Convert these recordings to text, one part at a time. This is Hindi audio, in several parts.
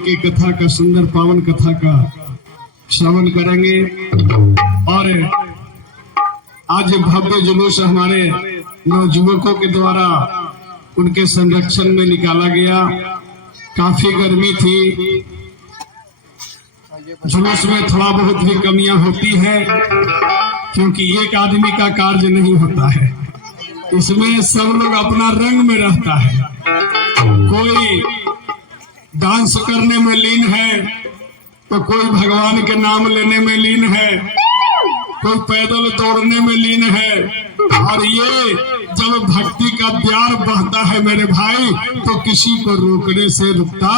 की कथा का, सुंदर पावन कथा का श्रवण करेंगे। और आज भव्य जुलूस हमारे नवयुवकों के द्वारा उनके संरक्षण में निकाला गया। काफी गर्मी थी, जुलूस में थोड़ा बहुत भी कमियां होती है, क्योंकि एक आदमी का कार्य नहीं होता है, इसमें सब लोग अपना रंग में रहता है। कोई डांस करने में लीन है, तो कोई भगवान के नाम लेने में लीन है, कोई पैदल दौड़ने में लीन है। और ये जब भक्ति का प्यार बहता है मेरे भाई, तो किसी को रोकने से रुकता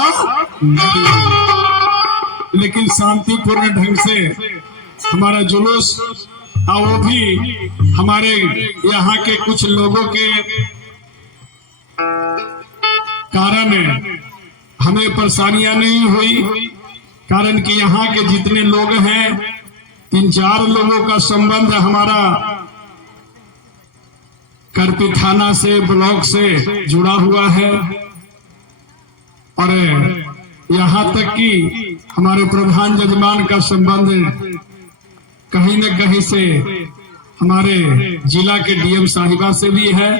नहीं। लेकिन शांतिपूर्ण ढंग से हमारा जुलूस, और वो भी हमारे यहाँ के कुछ लोगों के कारण हमें परेशानियां नहीं हुई। कारण कि यहाँ के जितने लोग हैं, 3-4 लोगों का संबंध हमारा करपी थाना से, ब्लॉक से जुड़ा हुआ है। और यहाँ तक कि हमारे प्रधान जजमान का संबंध कहीं न कहीं से हमारे जिला के डीएम साहिबा से भी है।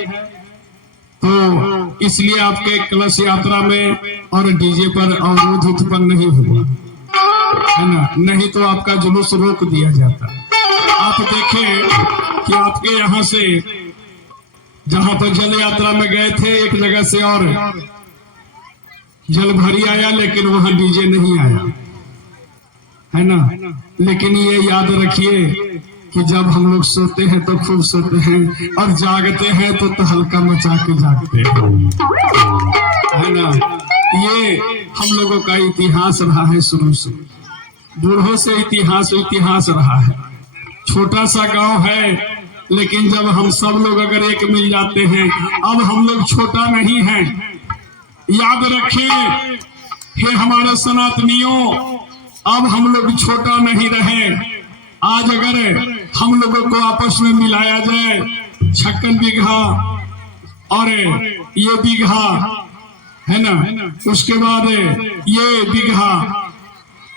तो इसलिए आपके कलश यात्रा में और डीजे पर अवरोध उत्पन्न नहीं हुआ है ना, नहीं तो आपका जुलूस रोक दिया जाता। आप देखें कि आपके यहाँ से जहां पर जल यात्रा में गए थे, एक जगह से और जल भरी आया, लेकिन वहां डीजे नहीं आया, है ना। लेकिन ये याद रखिए कि जब हम लोग सोते हैं तो खूब सोते हैं, और जागते हैं तो तहलका मचा के जागते हैं, है ना। ये हम लोगों का इतिहास रहा है, शुरू से बूढ़ों से इतिहास रहा है। छोटा सा गांव है, लेकिन जब हम सब लोग अगर एक मिल जाते हैं, अब हम लोग छोटा नहीं हैं। याद रखें हे हमारे सनातनियों, अब हम लोग छोटा नहीं रहे। आज अगर हम लोगों को आपस में मिलाया जाए, 56 बीघा और ये बीघा, है ना, उसके बाद ये बीघा,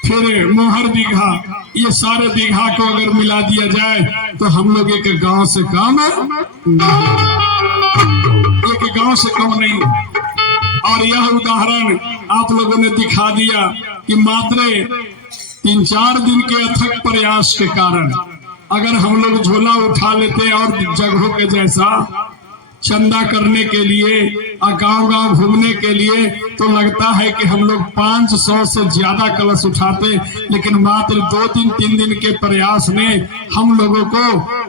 फिर मोहर बीघा, ये सारे बीघा को अगर मिला दिया जाए तो हम लोग एक गांव से कम एक गांव से कम नहीं। और यह उदाहरण आप लोगों ने दिखा दिया कि मात्र 3-4 दिन के अथक प्रयास के कारण अगर हम लोग झोला उठा लेते और जगहों के जैसा चंदा करने के लिए और गांव-गांव घूमने के लिए, तो लगता है कि हम लोग 500 से ज्यादा कलश उठाते। लेकिन मात्र 2-3 दिन के प्रयास ने हम लोगों को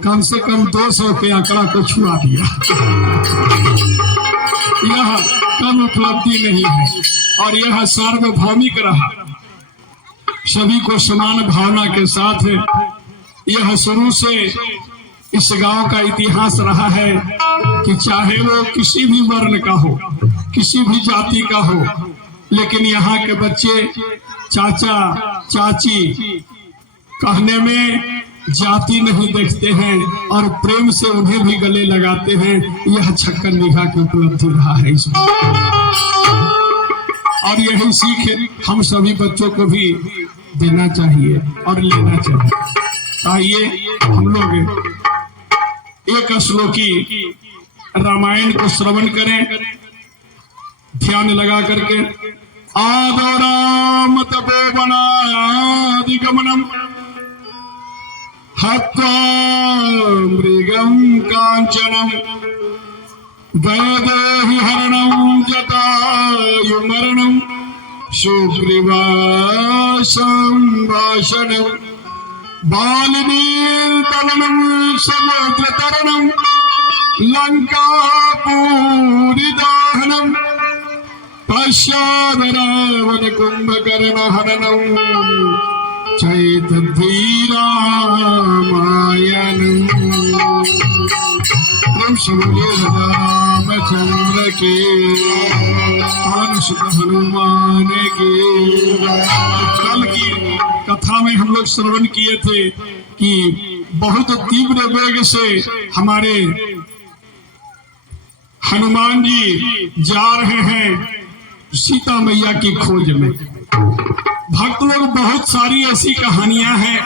कम से कम 200 के आंकड़ा को छुआ दिया। यह कम उपलब्धि नहीं है, और यह सार्वभौमिक रहा, सभी को समान भावना के साथ। यह शुरू से इस गांव का इतिहास रहा है कि चाहे वो किसी भी वर्ण का हो, किसी भी जाति का हो, लेकिन यहाँ के बच्चे चाचा चाची कहने में जाति नहीं देखते हैं, और प्रेम से उन्हें भी गले लगाते हैं। यह 56 बीघा की उपलब्धि रहा है इसमें, और यही सीख हम सभी बच्चों को भी देना चाहिए और लेना चाहिए। आइए हम लोग एक श्लोकी रामायण को श्रवण करें, ध्यान लगा करके। आदो राम तपोवनादिगमनम हत्वा मृगं कांचनम वैदेहि हरणं जटायुमरणं सुग्रीवा संभाषणं बालिनीर्तलनं समुद्रतरणं लंकापूरिदाहनं पश्चाद् रावण कुंभकर्णहननं चैतधीरामायणम्। रामचंद्र के हनुमान के। कल की कथा में हम लोग श्रवण किए थे कि बहुत तीव्र वेग से हमारे हनुमान जी जा रहे हैं सीता मैया की खोज में। भक्त लोग बहुत सारी ऐसी कहानियां हैं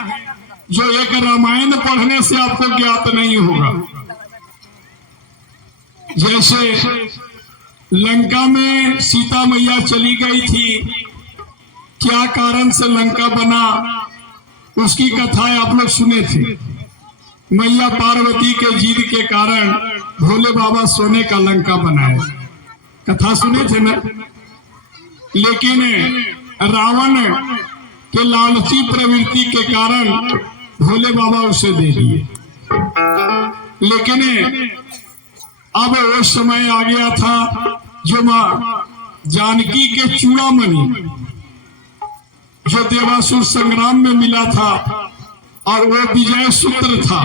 जो एक रामायण पढ़ने से आपको ज्ञात नहीं होगा। जैसे लंका में सीता मैया चली गई थी, क्या कारण से लंका बना, उसकी कथाएं आप लोग सुने थे। मैया पार्वती के जिद के कारण भोले बाबा सोने का लंका बनाए, कथा सुने थे ना। लेकिन रावण के लालची प्रवृत्ति के कारण भोले बाबा उसे दे दिए। लेकिन अब वो समय आ गया था जो मां जानकी के चूड़ामणि जो देवासुर संग्राम में मिला था और वो विजय सूत्र था।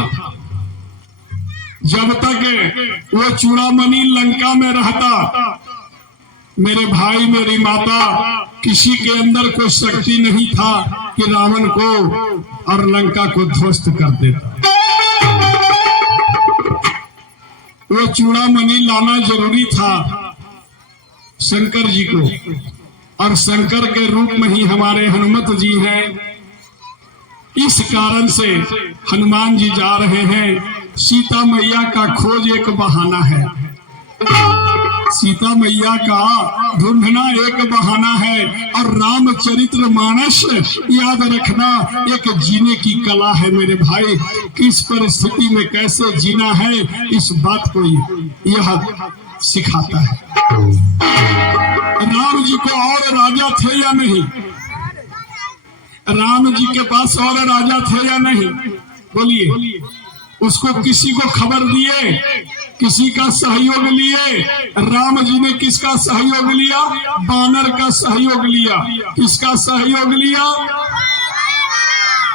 जब तक वो चूड़ामणि लंका में रहता, मेरे भाई मेरी माता, किसी के अंदर कोई शक्ति नहीं था कि रावण को और लंका को ध्वस्त कर देता। वो चूड़ामणि लाना जरूरी था शंकर जी को, और शंकर के रूप में ही हमारे हनुमत जी हैं। इस कारण से हनुमान जी जा रहे हैं। सीता मैया का खोज एक बहाना है, सीता मैया का ढूंढना एक बहाना है, और रामचरित्र मानस याद रखना एक जीने की कला है मेरे भाई। किस परिस्थिति में कैसे जीना है, इस बात को यह सिखाता है। राम जी को और राजा थे या नहीं? राम जी के पास और राजा थे या नहीं? बोलिए। उसको किसी को खबर दिए, किसी का सहयोग लिए। राम जी ने किसका सहयोग लिया? बानर का सहयोग लिया। किसका सहयोग लिया?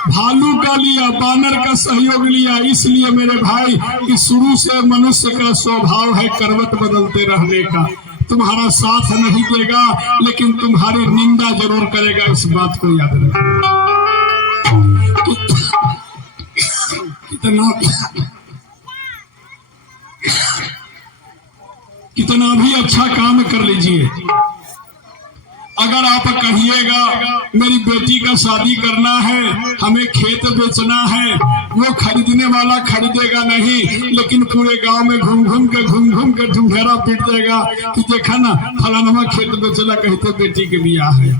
भालू का लिया, बानर का सहयोग लिया। इसलिए मेरे भाई कि शुरू से मनुष्य का स्वभाव है करवट बदलते रहने का। तुम्हारा साथ नहीं देगा लेकिन तुम्हारी निंदा जरूर करेगा, इस बात को याद रखना। कितना भी अच्छा काम कर लीजिए, अगर आप कहिएगा मेरी बेटी का शादी करना है, हमें खेत बेचना है, वो खरीदने वाला खरीदेगा नहीं, लेकिन पूरे गांव में घूम घूम के ढूंढेरा पीट देगा कि देखा ना फलाना खेत बेचला, कहते बेटी के ब्याह है।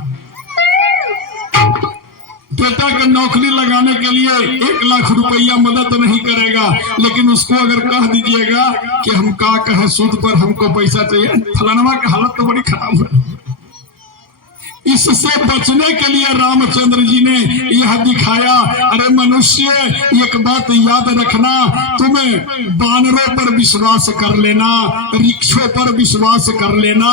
बेटा का नौकरी लगाने के लिए 1 लाख रुपया मदद नहीं करेगा, लेकिन उसको अगर कह दीजिएगा कि हम का कहे सूद पर हमको पैसा चाहिए, फलाना का हालत तो बड़ी खराब है। इससे बचने के लिए रामचंद्र जी ने यह दिखाया। अरे मनुष्य, एक बात याद रखना, तुम्हें बानरों पर विश्वास कर लेना, रिक्शों पर विश्वास कर लेना,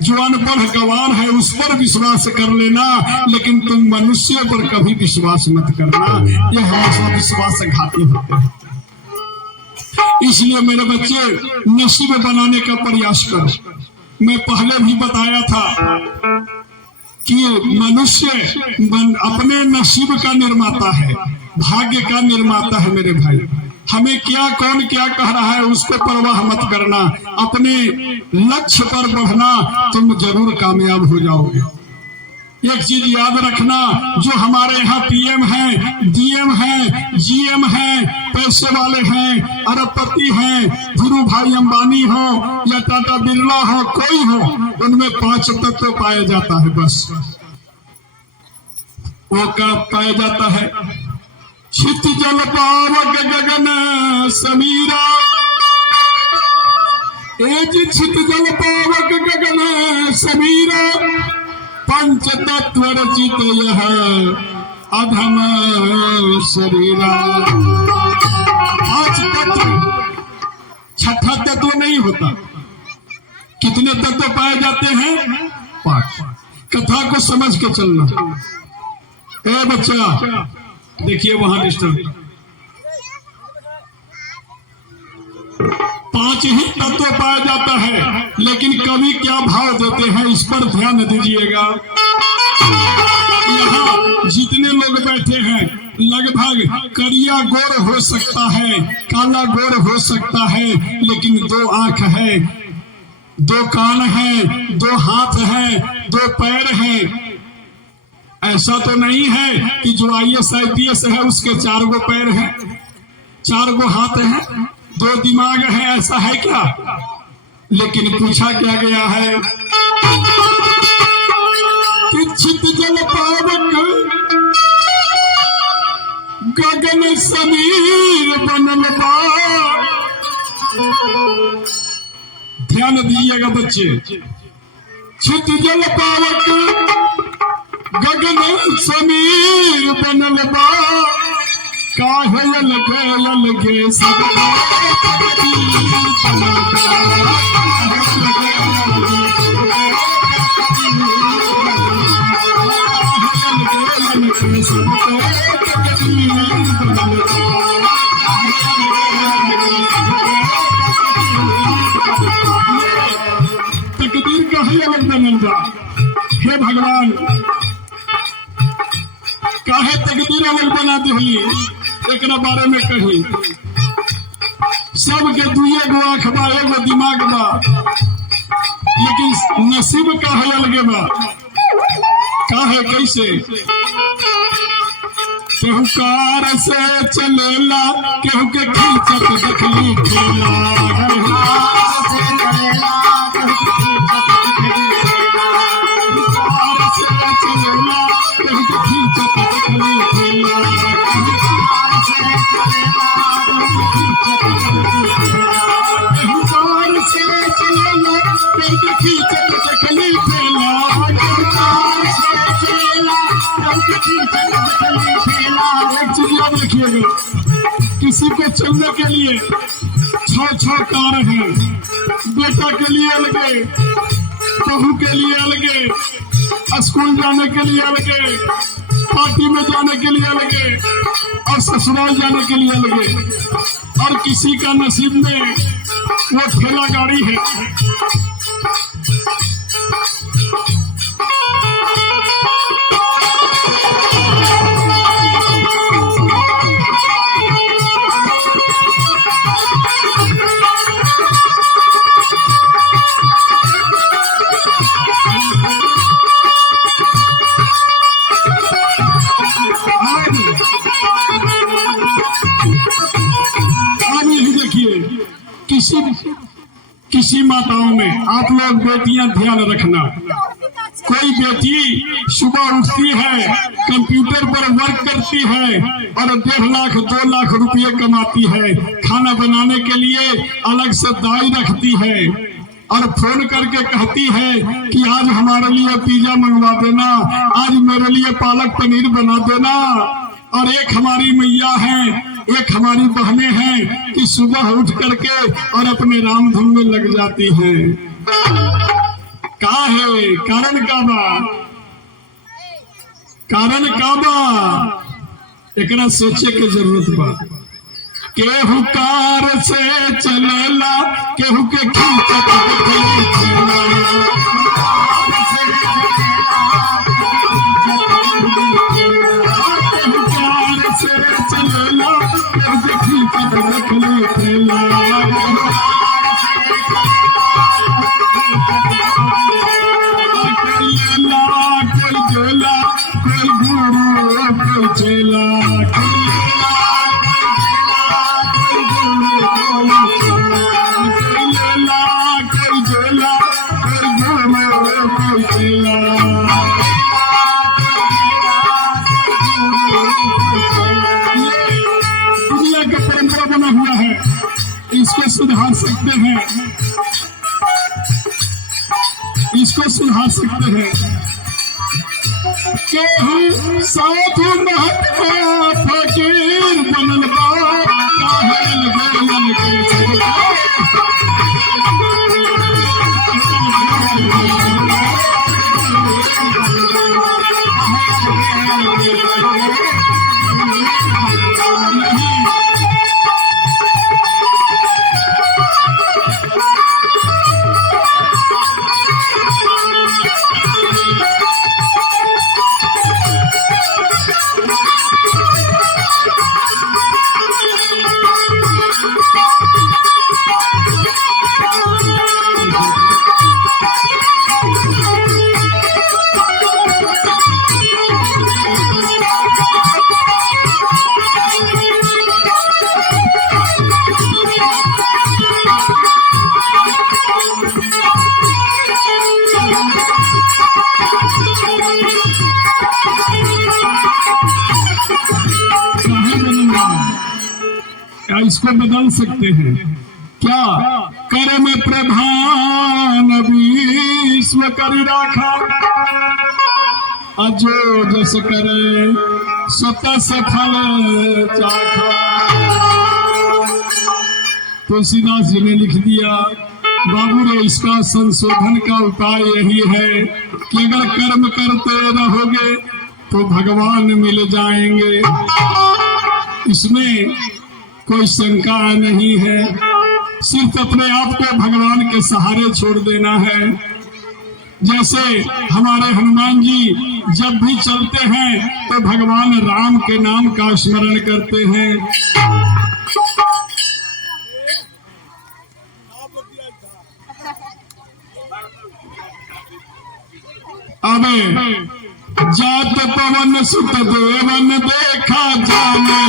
जो अनपढ़ गवार है उस पर विश्वास कर लेना, लेकिन तुम मनुष्य पर कभी विश्वास मत करना, यह हमेशा विश्वासघाती होते हैं। इसलिए मेरे बच्चे, नसीब बनाने का प्रयास करो। मैं पहले भी बताया था कि मनुष्य अपने नसीब का निर्माता है, भाग्य का निर्माता है मेरे भाई। हमें क्या कौन क्या कह रहा है उसको परवाह मत करना, अपने लक्ष्य पर बढ़ना, तुम जरूर कामयाब हो जाओगे। एक चीज याद रखना, जो हमारे यहाँ पीएम है, डीएम है, जीएम है, पैसे वाले हैं, अरबपति हैं, धीरू भाई अंबानी हो या टाटा बिरला हो, कोई हो, उनमें 5 तत्व पाया जाता है। बस वो क्या पाया जाता है? छित जल पावक गगन समीरा, छित जल पावक गगन समीरा, पंच तत्व रचित यह अधम शरीरा। 5 तत्व, छठा तत्व नहीं होता। कितने तत्व पाए जाते हैं? 5। कथा को समझ के चलना। ए बच्चा देखिए वहां डिस्टर्ब, 5 ही तत्व पाया जाता है, लेकिन कवि क्या भाव देते हैं इस पर ध्यान दीजिएगा। यहाँ जितने लोग बैठे हैं, लगभग करिया गोर हो सकता है, काला गोर हो सकता है, लेकिन 2 आंख है, 2 कान है, 2 हाथ है, 2 पैर है, ऐसा तो नहीं है कि जो IAS IPS है उसके 4 गो पैर हैं, 4 गो हाथ हैं, 2 दिमाग है, ऐसा है क्या? लेकिन पूछा क्या गया है कि छित जल पावक गगन समीर बनल बा। ध्यान दीजिएगा बच्चे, छित जल पावक गगन समीर बनल बा, काहे अलगे सब तकदीर काहे अलग बनल बा। हे भगवान, काहे तकदीर अलग बना दिहली, एक बारे में कही। सबके 2 गो आँख बा, 1 गो दिमाग बा, लेकिन नसीब काहे अलगे बा। काहे कैसे? केहू कार से चलेला, केहू के खींचत देखली ठेला, किसी को चलने के लिए 6 कार है, बेटा के लिए अलगे, बहू के लिए अलगे, स्कूल जाने के लिए अलगे, पार्टी में जाने के लिए अलगे, और ससुराल जाने के लिए अलगे। और किसी का नसीब में वो ठेला गाड़ी है। किसी माताओं में आप लोग बेटियां ध्यान रखना, कोई बेटी सुबह उठती है, कंप्यूटर पर वर्क करती है और 1.5 लाख 2 लाख रुपये कमाती है, खाना बनाने के लिए अलग से दाई रखती है और फोन करके कहती है कि आज हमारे लिए पिज्जा मंगवा देना, आज मेरे लिए पालक पनीर बना देना। और एक हमारी मैया है, एक हमारी बहनें हैं कि सुबह उठ करके और अपने राम धुन में लग जाती हैं। का है कारण? का बा कारण? का बा एकरा सोचे के जरूरत बा। केहू कार से चलेला, केहू के खींचत इसको सुधार सकते हैं, इसको सुधार सकते हैं। केहू साधु महात्मा फकीर बनल बा, काहे लगन के क्या इसको बदल सकते हैं क्या? कर्म प्रधान विश्व कर राखा, अजो जस करे स्वतः सफल चाखा। तुलसीदास जी ने लिख दिया, बाबू रे इसका संशोधन का उपाय यही है कि अगर कर्म करते रहोगे तो भगवान मिल जाएंगे, इसमें कोई शंका नहीं है। सिर्फ अपने आप को भगवान के सहारे छोड़ देना है। जैसे हमारे हनुमान जी जब भी चलते हैं तो भगवान राम के नाम का स्मरण करते हैं। अब जात पवन सुत देवन देखा जाने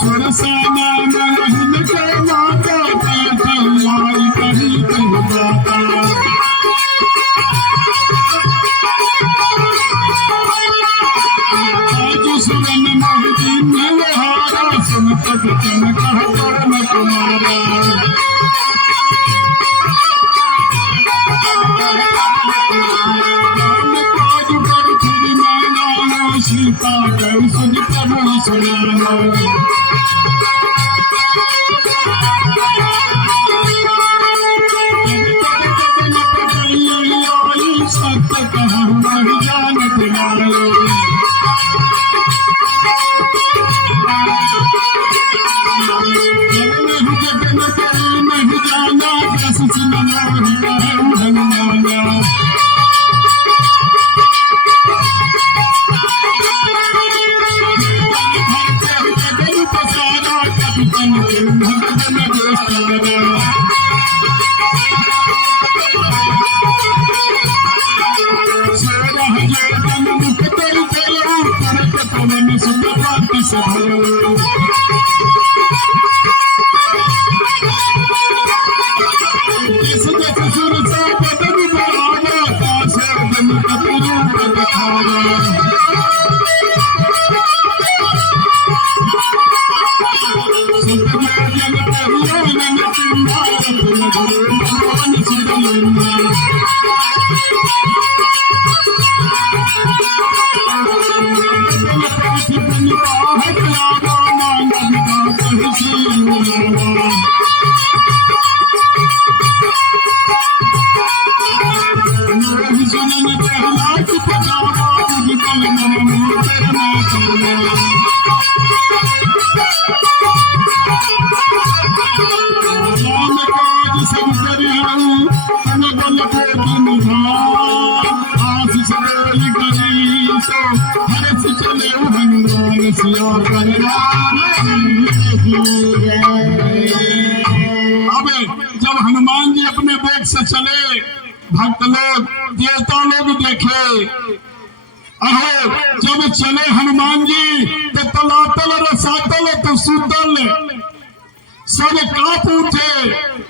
सुरसेना महल के माता लाई कही कही बाता। आज सुरन महदी में लोहारा सुन तक चन कह न तुम्हारा। सीता गई सुन प्रभु सुनाना। सत्य कहा नहीं जान दिलायो, नहीं जाना दस अब जब हनुमान जी अपने वेग से चले, भक्त लोग देवता लोग देखे, अहो जब चले हनुमान जी तो तलातल रसातल तो सुतल सब कांप उठे।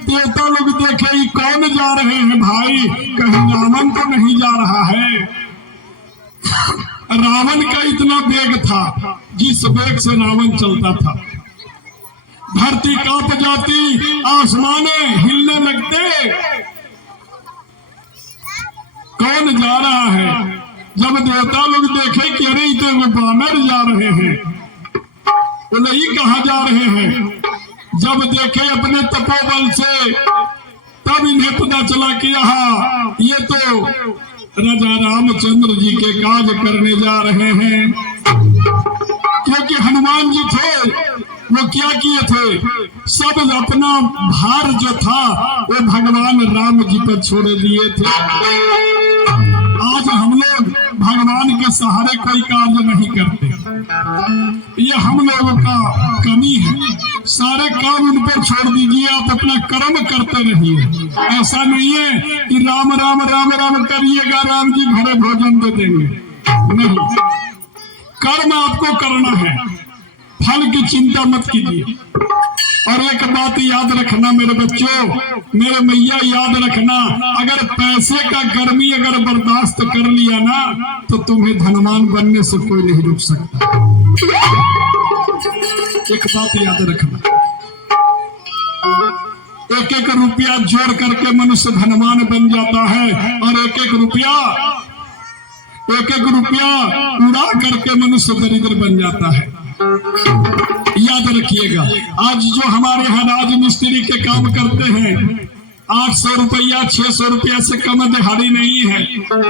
देवता लोग देखे ये कौन जा रहे हैं भाई, कहीं रावण तो नहीं जा रहा है। रावण का इतना वेग था, जिस वेग से रावण चलता था धरती कांप जाती, आसमाने हिलने लगते। कौन जा रहा है? जब देवता लोग देखे कि अरे तो वानर जा रहे हैं, तो नहीं कहाँ जा रहे हैं। जब देखे अपने तपोबल से, तब इन्हें पता चला कि यहाँ ये तो राजा रामचंद्र जी के काज करने जा रहे हैं। क्योंकि हनुमान जी थे वो क्या किए थे, सब अपना भार जो था वो भगवान राम जी पर छोड़ दिए थे। आज हम लोग भगवान के सहारे कोई कार्य नहीं करते, ये हम लोगों का कमी है। सारे काम उन पर छोड़ दीजिए, आप अपना कर्म करते रहिए। ऐसा नहीं है कि राम राम राम राम करिएगा राम जी भरे भोजन दे देंगे, नहीं। कर्म आपको करना है, फल की चिंता मत कीजिए। और एक बात याद रखना मेरे बच्चों, मेरे मैया याद रखना, अगर पैसे का गर्मी अगर बर्दाश्त कर लिया ना तो तुम्हें धनवान बनने से कोई नहीं रोक सकता। एक बात याद रखना, एक एक रुपया जोड़ करके मनुष्य धनवान बन जाता है और एक एक रुपया उड़ा करके मनुष्य दरिद्र बन जाता है। याद रखिएगा, आज जो हमारे यहाँ राज मिस्त्री के काम करते हैं 800 रुपया 600 रुपया से कम दिहाड़ी नहीं है,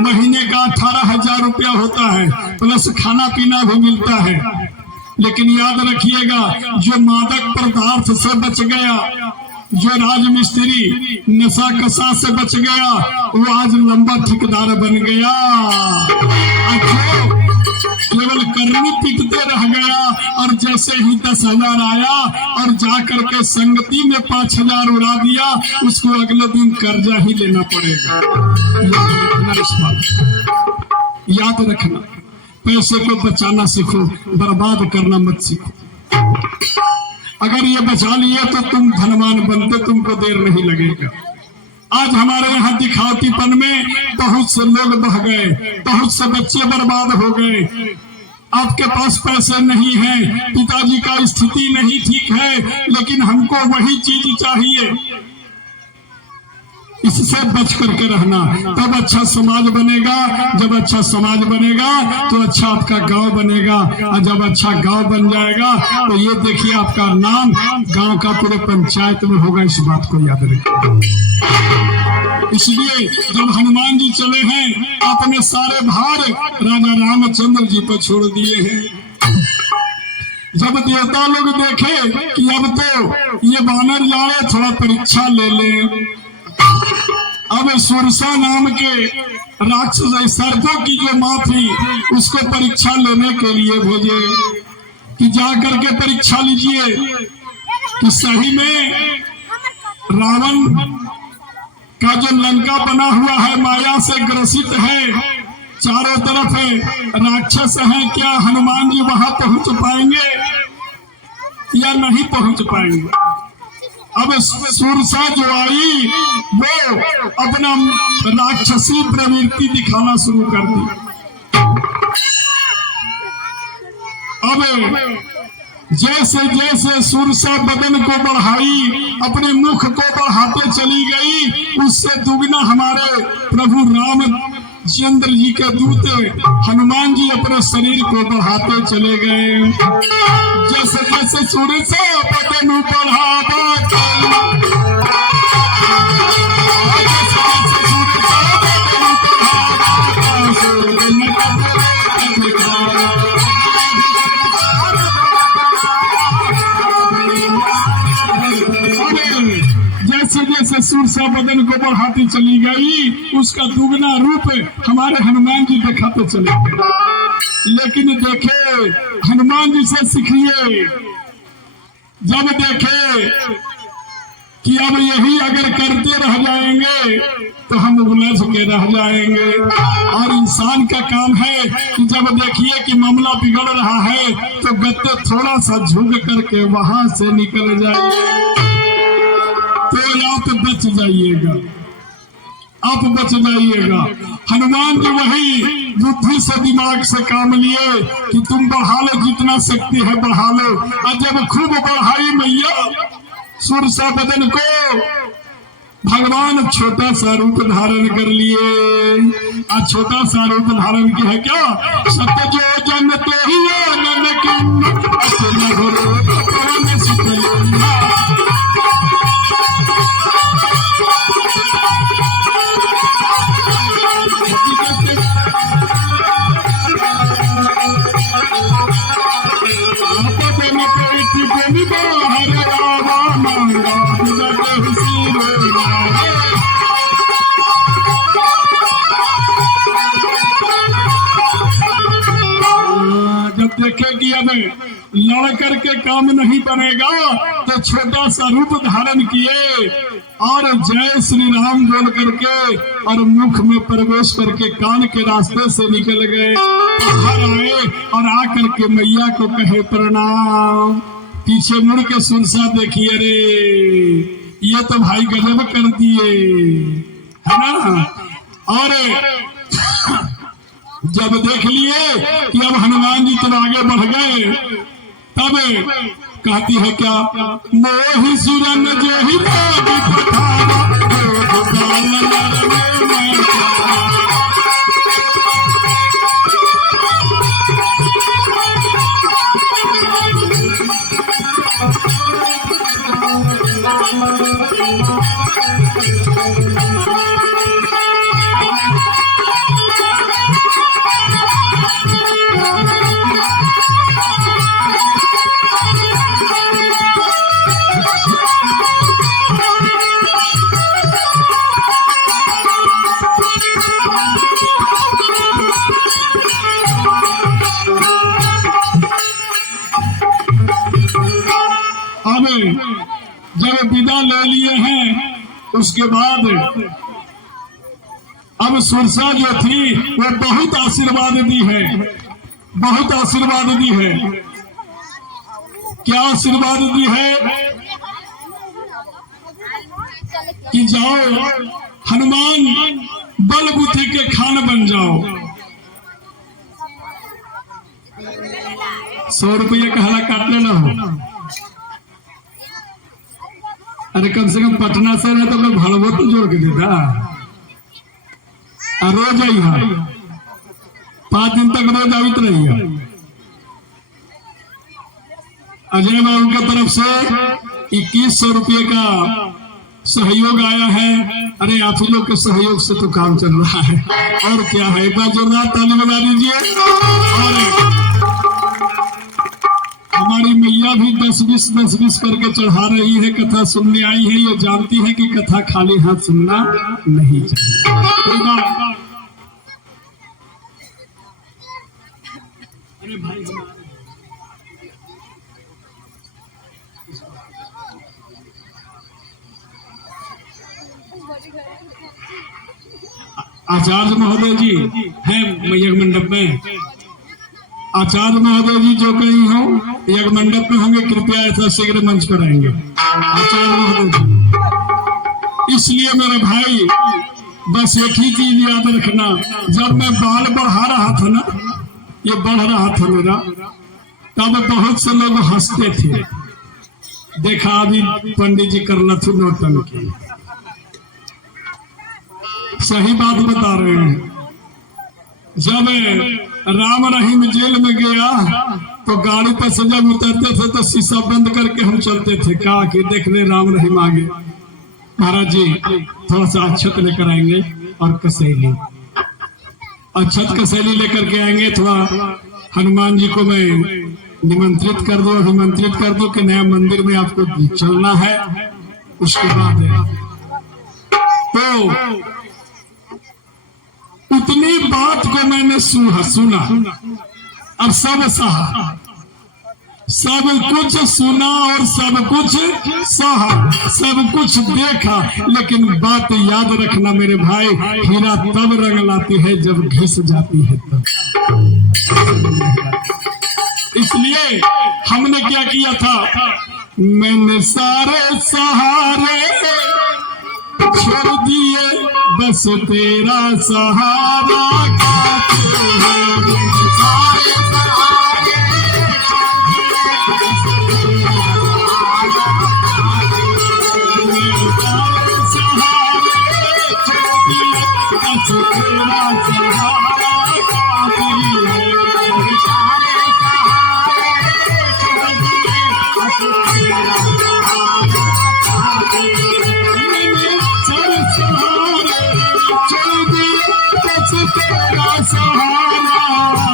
महीने का 18,000 रुपया होता है, प्लस खाना पीना भी मिलता है। लेकिन याद रखिएगा, जो मादक पदार्थ से बच गया, जो राज मिस्त्री नशा कसा से बच गया, वो आज लंबा ठेकेदार बन गया। केवल करनी पीटते रह गया और जैसे ही 10,000 आया और जाकर के संगति में 5,000 उड़ा दिया, उसको अगले दिन कर्जा ही लेना पड़ेगा। याद रखना, पैसे को बचाना सीखो, बर्बाद करना मत सीखो। अगर ये बचा लिए तो तुम धनवान बनते, तुमको देर नहीं लगेगा। आज हमारे यहाँ दिखावटीपन में बहुत से लोग बह गए, बहुत से बच्चे बर्बाद हो गए। आपके पास पैसे नहीं है, पिताजी का स्थिति नहीं ठीक है, लेकिन हमको वही चीज चाहिए, इससे बच करके रहना, तब अच्छा समाज बनेगा। जब अच्छा समाज बनेगा तो अच्छा आपका गांव बनेगा, और जब अच्छा गांव बन जाएगा तो ये देखिए आपका नाम गांव का पूरे पंचायत में होगा। इस बात को याद रखिए। इसलिए जब हनुमान जी चले हैं, अपने सारे भार राजा रामचंद्र जी पर छोड़ दिए हैं। जब देवता लोग देखे कि अब तो ये बानर जा रहे, थोड़ा परीक्षा ले लें, अब सुरसा नाम के राक्षस सर्पों की जो माँ थी उसको परीक्षा लेने के लिए भेजे कि जा करके परीक्षा लीजिए कि सही में रावण का जो लंका बना हुआ है माया से ग्रसित है, चारों तरफ राक्षस है, क्या हनुमान जी वहां पहुंच पाएंगे या नहीं पहुंच पाएंगे। अब सुरसा जो आई वो अपना राक्षसी प्रवृत्ति दिखाना शुरू कर दी। अब जैसे जैसे सुरसा बदन को बढ़ाई, अपने मुख को बढ़ाते चली गई, उससे दुगना हमारे प्रभु रामचंद्र जी के दूत हनुमान जी अपने शरीर को बढ़ाते चले गए। जैसे जैसे सुरसा बदन बढ़ावा, जैसे जैसे सुरसा बदन को बढ़ाती चली गई, उसका दुगना रूप हमारे हनुमान जी दिखाते चले गए। लेकिन देखे, हनुमान जी से सीखिए, जब देखे कि अब यही अगर करते रह जाएंगे तो हम उलझ के रह जाएंगे। और इंसान का काम है कि जब देखिए कि मामला बिगड़ रहा है तो गत्ते थोड़ा सा झुक करके वहां से निकल जाएंगे, तो आप बच जाइएगा, आप बच जाइएगा। हनुमान जी वही बुद्धि से दिमाग से काम लिए कि तुम बढ़ा लो, जितना शक्ति है बढ़ा लो। और जब खूब बढ़ाई मैया सुरसा बदन को, भगवान छोटा सा रूप धारण कर लिए। और छोटा सा रूप धारण किया है क्या, सत्य जो जन तो ही देखे कि अब लड़ करके काम नहीं बनेगा तो छोटा सा रूप धारण किए और जय श्री राम बोल करके और मुख में प्रवेश करके कान के रास्ते से निकल गए, घर आए और आकर के मैया को कहे प्रणाम। पीछे मुड़ के सुनसा देखिए, अरे ये तो भाई गजब कर दिए, है ना। और जब देख लिए कि अब हनुमान जी तो आगे बढ़ गए, तब कहती है क्या, मोहि सुरन जो ही पठावा, जब विदा ले लिए हैं उसके बाद अब सुरसा जो थी वो बहुत आशीर्वाद दी है, बहुत आशीर्वाद दी है। क्या आशीर्वाद दी है कि जाओ हनुमान बल बुद्धि के खान बन जाओ। 100 रुपये कहला काटने ना हो, अरे कम से कम पटना से रहे तो मैं भड़वो तो जोड़ के देता। रोज आई है 5 दिन तक रोज आवित रही है। अजय बाबू की तरफ से 2100 रुपये का सहयोग आया है। अरे आप ही लोग के सहयोग से तो काम चल रहा है, और क्या है। एक बार जोरदार ताली बजा दीजिए। और हमारी मैया भी 10-20 करके चढ़ा रही है, कथा सुनने आई है। ये जानती है कि कथा खाली हाथ सुनना नहीं चाहिए। अरे भाई आचार्य महोदय जी हैं मैया मंडप में। आचार्य महोदय जी जो कहीं हो यज्ञ मंडप में होंगे, कृपया ऐसा शीघ्र मंच पर आएंगे आचार्य महोदय जी। इसलिए मेरे भाई बस एक ही चीज याद रखना, जब मैं बाल बढ़ा रहा था ना, ये बढ़ रहा था मेरा, तब बहुत से लोग हंसते थे। देखा अभी पंडित जी करना थी नौटंकी। सही बात बता रहे हैं। जब राम रहीम जेल में गया तो गाड़ी पर से जब उतरते थे तो शीशा बंद करके हम चलते थे। कहा कि देख ले राम रहीम आगे, महाराज जी थोड़ा सा अक्षत लेकर आएंगे और कसैली, अक्षत कसैली लेकर के आएंगे। थोड़ा हनुमान जी को मैं निमंत्रित कर दो, अभिमंत्रित कर दो कि नया मंदिर में आपको चलना है। उसके बाद तो उतनी बात को मैंने सुना और सब सहा, सब कुछ सुना और सब कुछ सहा, सब कुछ देखा। लेकिन बात याद रखना मेरे भाई, हीरा तब रंग लाती है जब घिस जाती है तब। इसलिए हमने क्या किया था, मैंने सारे सहारे छोड़ दिए, बस तेरा सहारा काफी है। सारे सहारे तेरा सहारा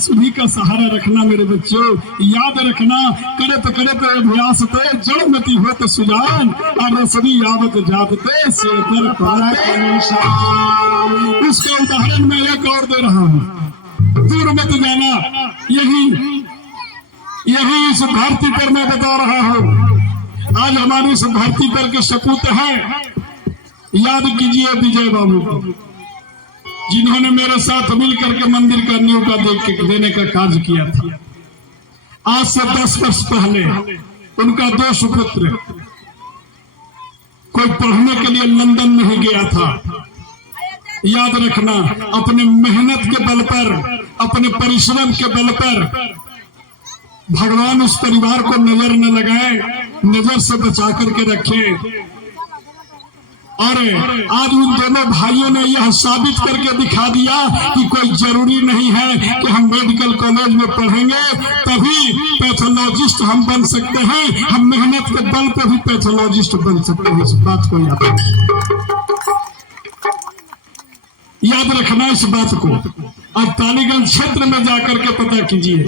सुधी का सहारा रखना मेरे बच्चों, याद रखना। करत करत अभ्यास ते जड़मती हो तो सुजान, और रसवी आवत जात ते सिर पर पड़े निशान। उसका उदाहरण मैं एक और दे रहा हूँ, दूर मत जाना। यही इस धरती पर मैं बता रहा हूँ। आज हमारी इस धरती पर के सपूत है, याद कीजिए विजय बाबू को, जिन्होंने मेरे साथ मिलकर के मंदिर का नींव का देने का कार्य किया था। आज से 10 वर्ष पहले उनका 2 सुपुत्र कोई पढ़ने के लिए लंदन नहीं गया था। याद रखना, अपने मेहनत के बल पर, अपने परिश्रम के बल पर भगवान उस परिवार को नजर न लगाए, नजर से बचा करके रखे। और आज उन दोनों भाइयों ने यह साबित करके दिखा दिया कि कोई जरूरी नहीं है कि हम मेडिकल कॉलेज में पढ़ेंगे तभी पैथोलॉजिस्ट हम बन सकते हैं। हम मेहनत के बल पर भी पैथोलॉजिस्ट बन सकते हैं। इस बात को याद रखना, इस बात को। अब तालीगंज क्षेत्र में जाकर के पता कीजिए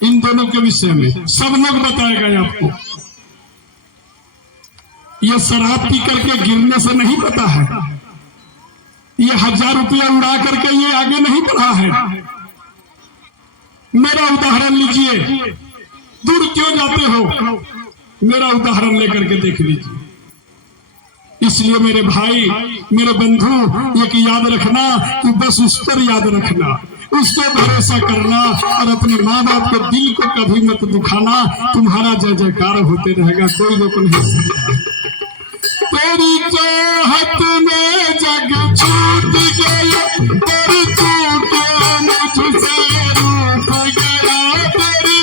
इन दोनों के विषय में, सब लोग बताएगा आपको। ये शराब पी करके गिरने से नहीं पता है, ये 1000 रुपया उड़ा करके ये आगे नहीं बढ़ा है। मेरा उदाहरण लीजिए, दूर क्यों जाते हो, मेरा उदाहरण लेकर के देख लीजिए। इसलिए मेरे भाई, मेरे बंधु, एक याद रखना कि बस उस पर याद रखना, उसको भरोसा करना और अपने माँ बाप के दिल को कभी मत दुखाना। तुम्हारा जय जयकार होते रहेगा, कोई रोक नहीं सकता। तेरी चाहत में जग छूट गया, पर तू क्यों मुझसे रूठ गया। तेरी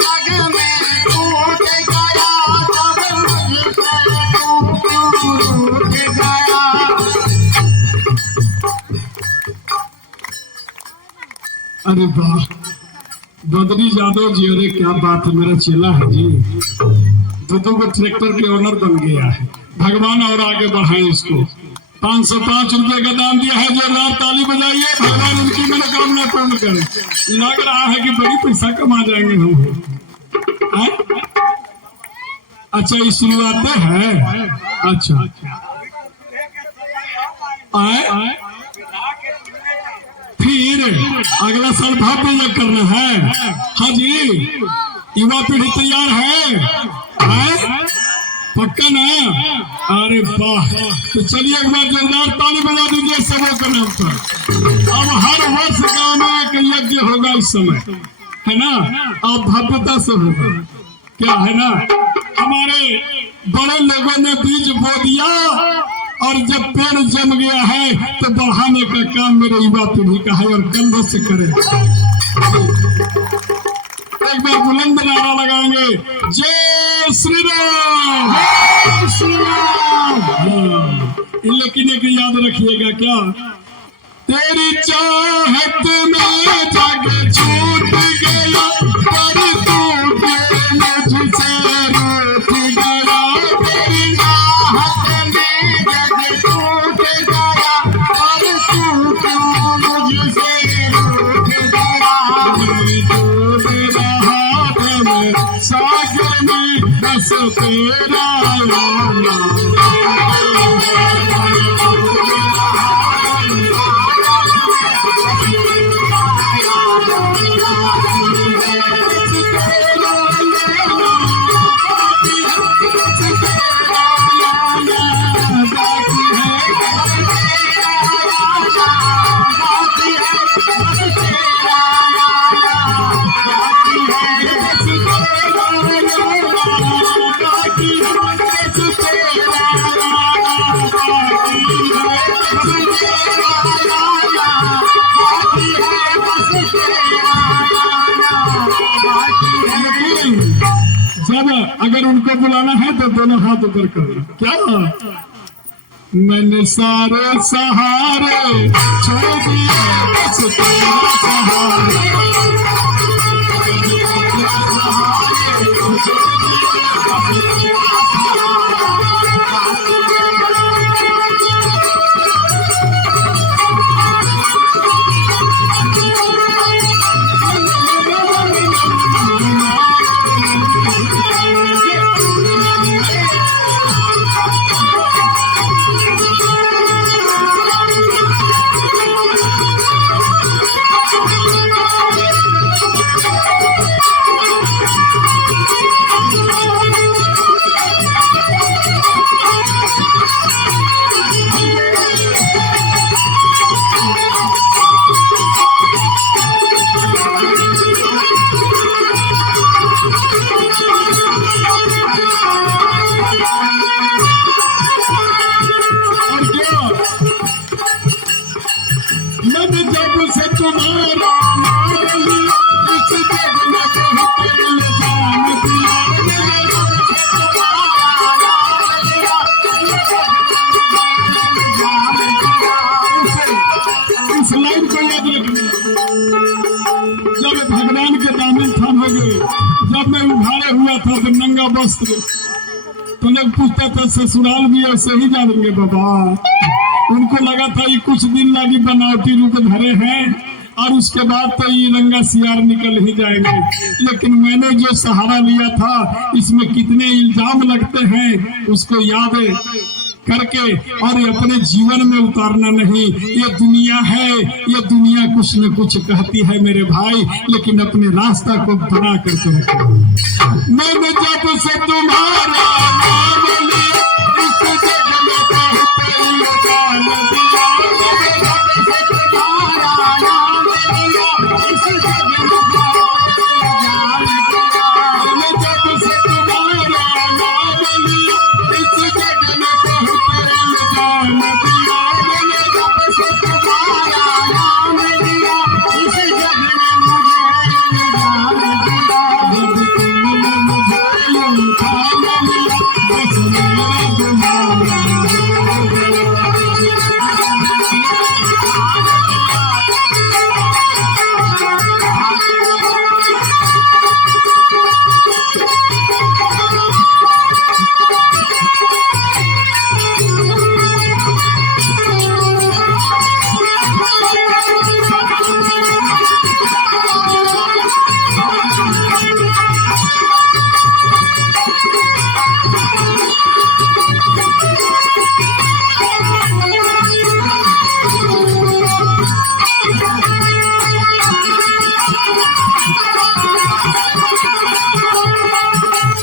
जग में टूट गया, तब मुझसे तू क्यों रूठ गया। अरे वाह, बद्री यादव जी, अरे क्या बात है, मेरा चेला है जी। दो को ट्रैक्टर के ओनर बन गया है। भगवान और आगे बढ़ाए इसको। 505 रुपए का दाम दिया है, जोरदार ताली बजाइए। भगवान उनकी मनोकामना पूर्ण करे। लग रहा है कि बड़ी पैसा कमा जाएंगे हम। अच्छा, ये शुरुआत है। अच्छा, फिर अगला साल भव्य करना है। हाँ जी, युवा पीढ़ी तैयार है? पक्का ना? अरे वाह, तो चलिए एक बार जोरदार ताली बजा दीजिए सबों के नाम पर। अब हर वर्ष गाँव में एक यज्ञ होगा इस समय, है ना? अब भव्यता से होगा, क्या है ना? हमारे बड़े लोगों ने बीज बो दिया और जब पेड़ जम गया है तो बढ़ाने का काम मेरे युवा पीढ़ी का है और कंधों से करें। एक बार बुलंद नारा लगाएंगे, जय श्री राम, जय श्री राम। लेकिन एक याद रखिएगा, क्या तेरी चाहत में जग छूट गया, पर तू मुझसे रूठ गया। तेरी चाहत में जग छूट गया, पर तू क्यों मुझसे रूठ गया। सागर में बस तेरा अगर उनको बुलाना है तो दोनों हाथ ऊपर करो। क्या मैंने सारे सहारे छोड़ दिए, बस तेरा सहारा। वस्त्र। तो लोग पूछते थे ससुराल भी ऐसे ही जाएंगे बाबा। उनको लगा था ये कुछ दिन लगी बनावटी रूप धरे हैं और उसके बाद तो ये रंगा सियार निकल ही जाएंगे। लेकिन मैंने जो सहारा लिया था इसमें कितने इल्जाम लगते हैं उसको याद करके और अपने जीवन में उतारना नहीं। ये दुनिया है, ये दुनिया कुछ न कुछ कहती है मेरे भाई, लेकिन अपने रास्ता को बना करके रखो। मैंने जब से तुम्हारा नाम लिया इस जग में कहते ही जान दिया। जब से तुम्हारा नाम लिया इस जग में कहते ही जान दिया। मैंने जब से तुम्हारा नाम लिया इस जग में कहते ही जान दिया। मैंने जब से तुम्हारा नाम लिया इस जग में मुझे जान दिया। जब तुमने मुझे यूं थाम लिया बस मेरा गुमान हो गया।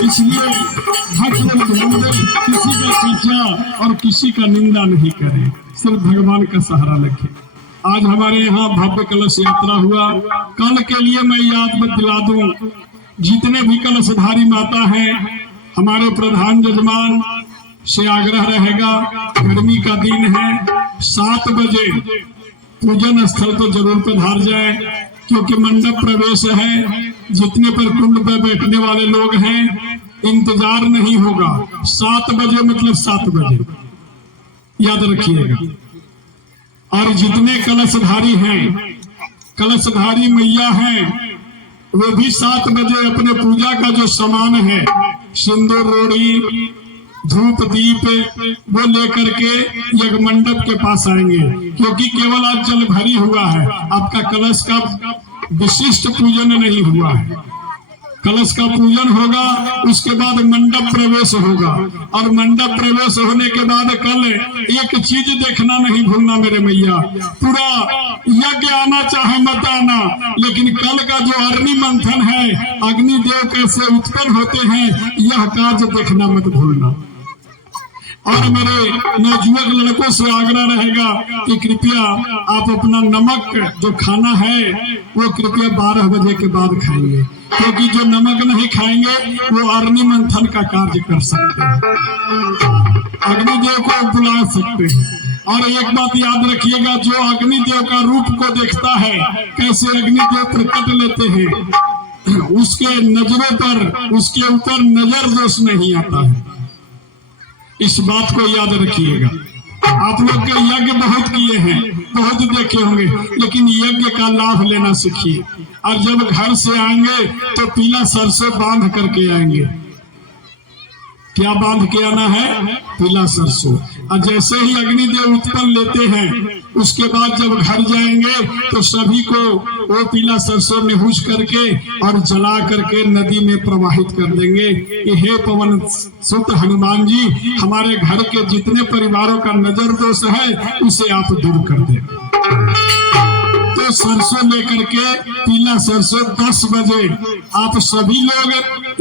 इसलिए भक्त लोग ध्यान दें, किसी का चर्चा और किसी का निंदा नहीं करें, सिर्फ भगवान का सहारा रखें। आज हमारे यहाँ भव्य कलश यात्रा हुआ। कल के लिए मैं याद में दिला दूं, जितने भी कलशधारी माता हैं, हमारे प्रधान जजमान से आग्रह रहेगा, गर्मी का दिन है, 7 बजे पूजन स्थल तो जरूर पधार जाए, क्योंकि मंडप प्रवेश है। जितने पर कुंड पर बैठने वाले लोग हैं इंतजार नहीं होगा। 7 बजे मतलब 7 बजे याद रखिएगा। और जितने कलशधारी हैं, कलशधारी मैया हैं, वो भी 7 बजे अपने पूजा का जो सामान है, सिंदूर, रोड़ी, धूप, दीप, वो लेकर के यज्ञ मंडप के पास आएंगे, क्योंकि केवल आज जल भरी हुआ है, आपका कलश का विशिष्ट पूजन नहीं हुआ है। कलश का पूजन होगा, उसके बाद मंडप प्रवेश होगा, और मंडप प्रवेश होने के बाद कल एक चीज देखना नहीं भूलना मेरे मैया, पूरा यज्ञ आना चाहे मत आना, लेकिन कल का जो अग्नि मंथन है, अग्निदेव कैसे उत्पन्न होते हैं, यह कार्य देखना मत भूलना। और मेरे नवजुवक लड़कों से आग्रह रहेगा कि कृपया आप अपना नमक जो खाना है वो कृपया 12 बजे के बाद खाएंगे, क्योंकि जो नमक नहीं खाएंगे वो अग्नि मंथन का कार्य कर सकते हैं, अग्निदेव को बुला सकते हैं। और एक बात याद रखिएगा, जो अग्निदेव का रूप को देखता है, कैसे अग्निदेव प्रकट लेते हैं, उसके नजरों पर, उसके ऊपर नजर दोष नहीं आता है। इस बात को याद रखिएगा। आप लोग के यज्ञ बहुत किए हैं, बहुत देखे होंगे, लेकिन यज्ञ का लाभ लेना सीखिए। और जब घर से आएंगे तो पीला सरसों बांध करके आएंगे। क्या बांध के आना है? पीला सरसों। और जैसे ही अग्निदेव उत्पन्न लेते हैं, उसके बाद जब घर जाएंगे तो सभी को वो पीला सरसों निहुच करके और जला करके नदी में प्रवाहित कर देंगे कि हे पवन सुत हनुमान जी, हमारे घर के जितने परिवारों का नजर दोष है उसे आप दूर कर दें। तो सरसों लेकर के, पीला सरसों 10 बजे आप सभी लोग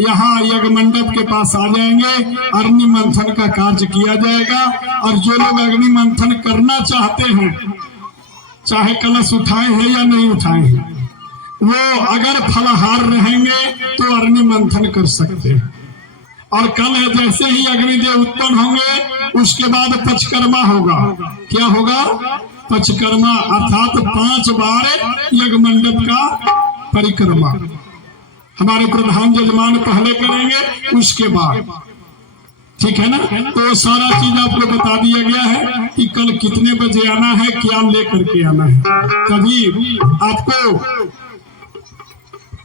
यहाँ यज्ञ मंडप के पास आ जाएंगे। अग्नि मंथन का कार्य किया जाएगा, और जो लोग अग्नि मंथन करना चाहते हैं, चाहे कलश उठाए हैं या नहीं उठाए हैं, वो अगर फलाहार रहेंगे तो अग्नि मंथन कर सकते हैं। और कल है जैसे ही अग्निदेव उत्पन्न होंगे, उसके बाद पंचकर्मा होगा। क्या होगा? पंचकर्मा, अर्थात 5 बार यज्ञ मंडप का परिक्रमा हमारे प्रधान जजमान पहले करेंगे, उसके बाद, ठीक है ना। तो सारा चीज आपको बता दिया गया है कि कल कितने बजे आना है, क्या लेकर के आना है। तभी आपको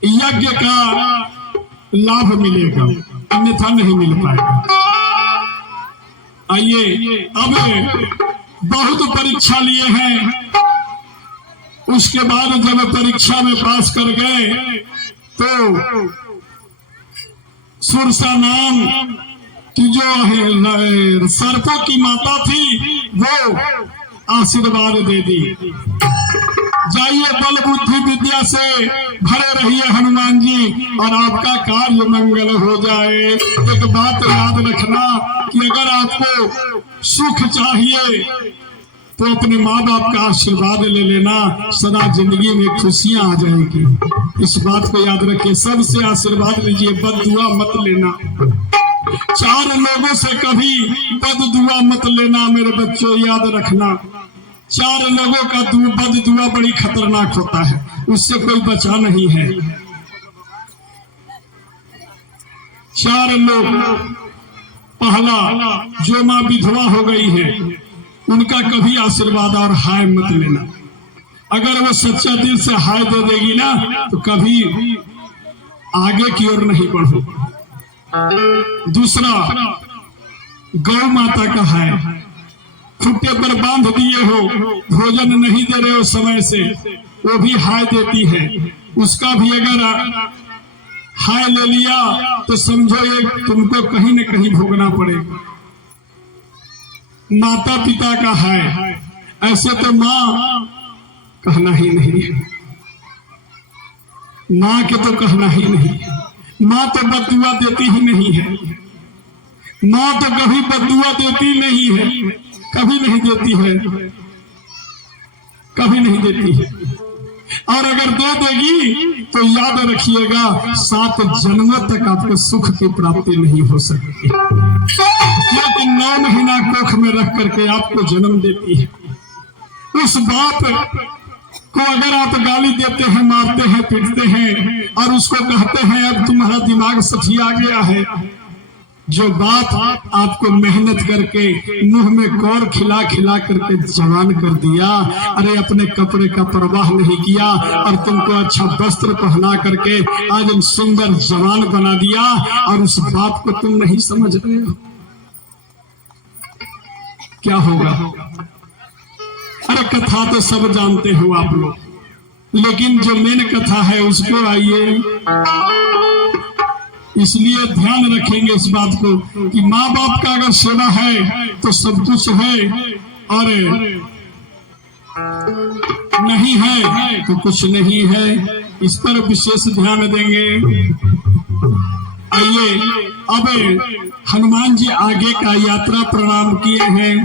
यज्ञ का लाभ मिलेगा। अन्यथा नहीं मिल पाएगा। आइए, अब बहुत परीक्षा लिए हैं, उसके बाद जब परीक्षा में पास कर गए तो सुरसा नाम की जो है सर्पों की माता थी वो आशीर्वाद दे दी, जाइए बल बुद्धि विद्या से भरे रहिए हनुमान जी और आपका कार्य मंगल हो जाए। एक बात याद रखना कि अगर आपको सुख चाहिए तो अपने माँ बाप का आशीर्वाद ले लेना, सदा जिंदगी में खुशियां आ जाएगी। इस बात को याद रखिए, सबसे आशीर्वाद लीजिए, बद दुआ मत लेना। 4 लोगों से कभी बद दुआ मत लेना मेरे बच्चों, याद रखना। 4 लोगों का बद दुआ बड़ी खतरनाक होता है, उससे कोई बचा नहीं है। 4 लोग, पहला जो माँ विधवा हो गई है उनका कभी आशीर्वाद और हाय मत लेना। अगर वो सच्चा दिल से हाय दे देगी ना तो कभी आगे की ओर नहीं बढ़ो। दूसरा, गौ माता का हाय, खुट्टे पर बांध दिए हो, भोजन नहीं दे रहे हो समय से, वो भी हाय देती है, उसका भी अगर हाय ले लिया तो समझो ये तुमको कहीं न कहीं भोगना पड़ेगा। माता पिता का है, ऐसे तो माँ कहना ही नहीं है, माँ के तो कहना ही नहीं है। माँ तो बददुआ देती ही नहीं है, माँ तो कभी बददुआ देती नहीं है, कभी नहीं देती है, कभी नहीं देती है। और अगर दे देगी तो याद रखिएगा 7 जन्मों तक आपको सुख की प्राप्ति नहीं हो सकती, क्योंकि 9 महीना कोख में रख करके आपको जन्म देती है। उस बाप को अगर आप गाली देते हैं, मारते हैं, पीटते हैं और उसको कहते हैं अब तुम्हारा दिमाग सठिया गया है, जो बाप आपको मेहनत करके मुंह में कौर खिला खिला करके जवान कर दिया, अरे अपने कपड़े का परवाह नहीं किया और तुमको अच्छा वस्त्र पहना करके आज सुंदर जवान बना दिया, और उस बाप को तुम नहीं समझ रहे हो, क्या होगा? अरे कथा तो सब जानते हो आप लोग, लेकिन जो मेन कथा है उसको आइए। इसलिए ध्यान रखेंगे इस बात को कि माँ बाप का अगर सेवा है तो सब कुछ है, और नहीं है तो कुछ नहीं है। इस पर विशेष ध्यान देंगे। आइए, अब हनुमान जी आगे का यात्रा प्रणाम किए हैं।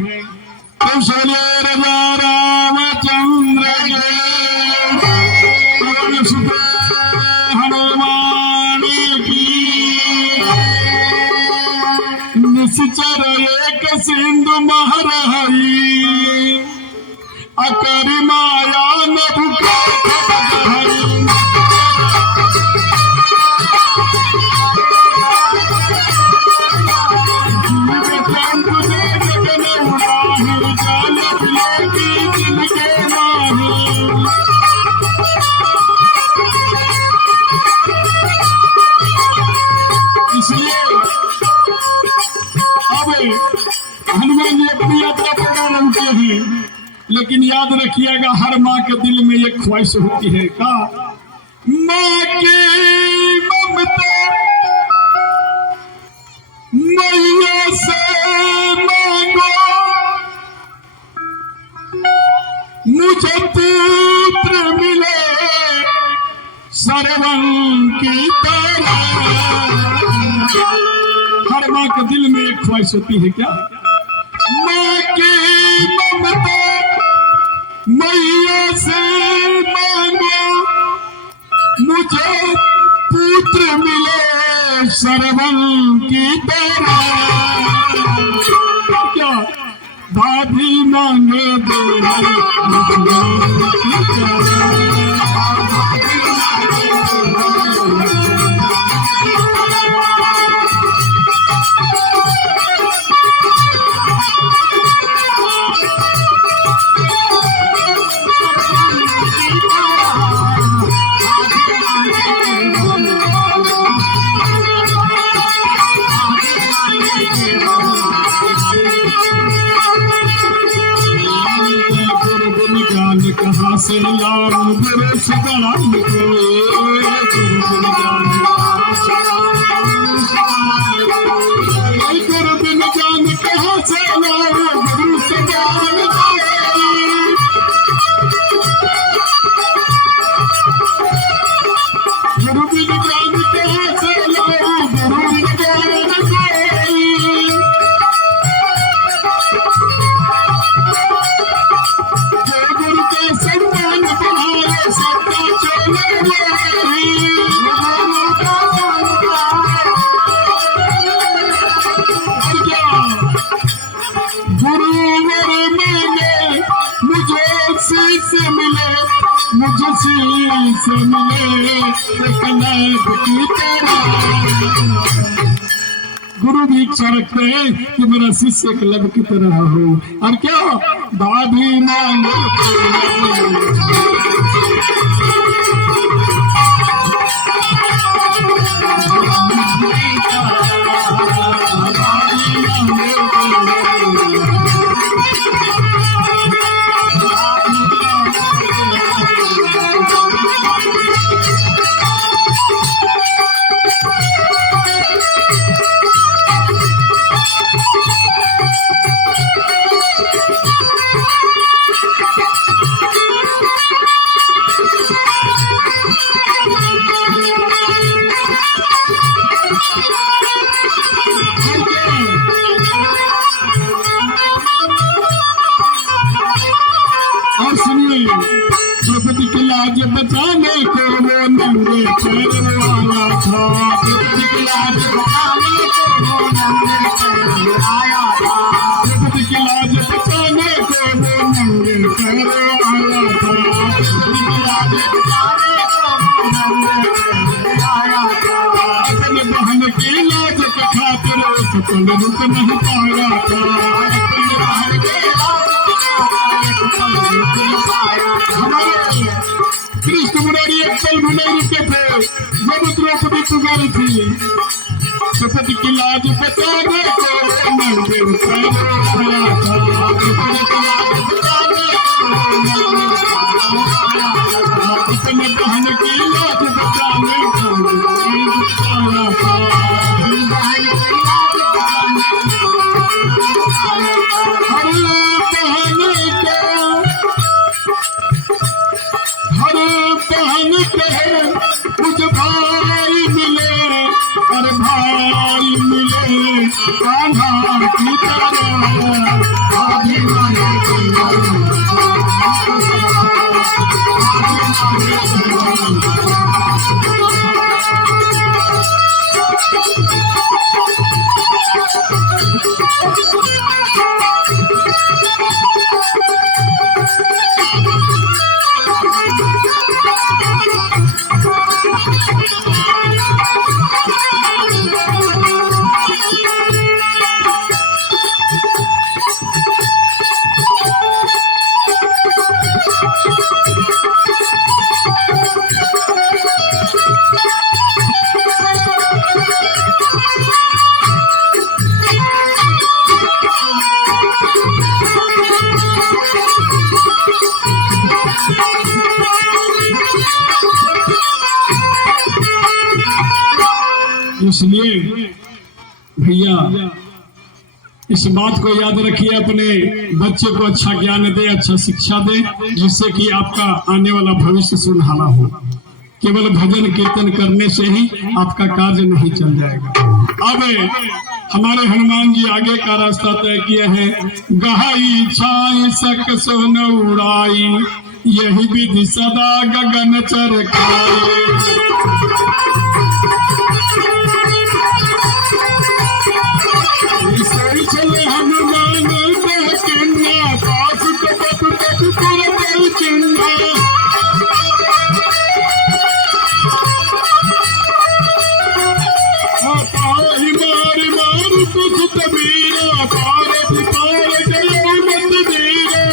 कौशल्य राजा रामचंद्र हनुमान निश्चर एक सिंधु महरही, अकर माया न भुका हनुमान जी अपनी यात्रा प्रारंभ किए हैं, लेकिन याद रखिएगा हर माँ के दिल में एक ख्वाहिश होती है, का माँ की ममता मैया से मांगो, मुझे पुत्र मिले सरवन की तरह। हर माँ के दिल में एक ख्वाहिश होती है, क्या? माँ की ममता मैया से मांगो, मुझे पुत्र मिले सरवन की तरह। क्या भाभी मांगे सलाम गुरु सलाम को गुरु बिन जान कहाँ सलाम गुरु सलाम गुरु बिन जान कहाँ सलाम गुरु गुरु के सम्मान बढ़ाए सबका चले गुरु मेरे मिले मुझे शीश मिले मुझे शीश मिले एक नाथ की तरह गुरु भी इच्छा रखते हैं कि मेरा शिष्य कलब की तरह हो और क्या भाभी मांगो और सुनिए द्रौपदी की लाज बचाने को वो नंगे पैर आया था द्रौपदी की लाज बचाने को वो नंगे पैर आया था द्रौपदी की लाज बचाने को वो नंगे पैर आया था द्रौपदी की लाज बचाने को वो नंगे पैर आया था अपने बहन की लाज के खातिर एक पल रुक नहीं पाया था अपनी बहन की हमारे कृष्ण मुरारी एक पल भी नहीं रुके थे जब द्रौपदी पुकारी थी द्रौपदी की लाज बचाने को नंगे पैर आया था द्रौपदी की लाज बचाने को अपने बहन की लाज बचाने को आया था बहन के मुझे भाई मिले और भाई मिले कान्हा की तरह इसलिए भैया इस बात को याद रखिए अपने बच्चे को अच्छा ज्ञान दे अच्छा शिक्षा दे जिससे कि आपका आने वाला भविष्य सुनहरा हो केवल भजन कीर्तन करने से ही आपका कार्य नहीं चल जाएगा। अब हमारे हनुमान जी आगे का रास्ता तय किए हैं गहाई छाई सक सोन उड़ाई यही विधि सदा गगन चरकाए चले हनुमान चिन्हा पास चिन्हा पाही मारी मारी कुछ तबीरा पार पार गयो मत दीरा